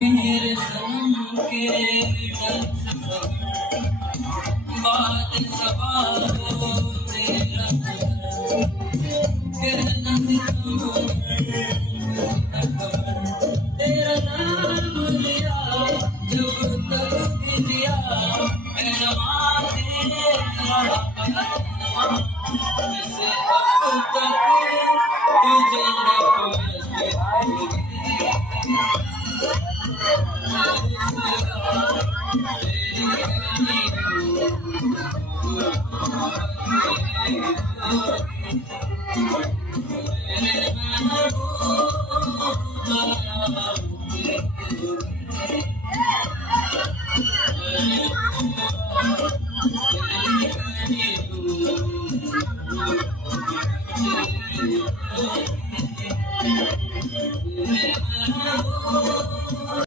मेरे सनम के डर से बात सवार हो तेरा कहना तेरा नाम लिया जब तक जिया मेरा जैसे अब तक तुझे न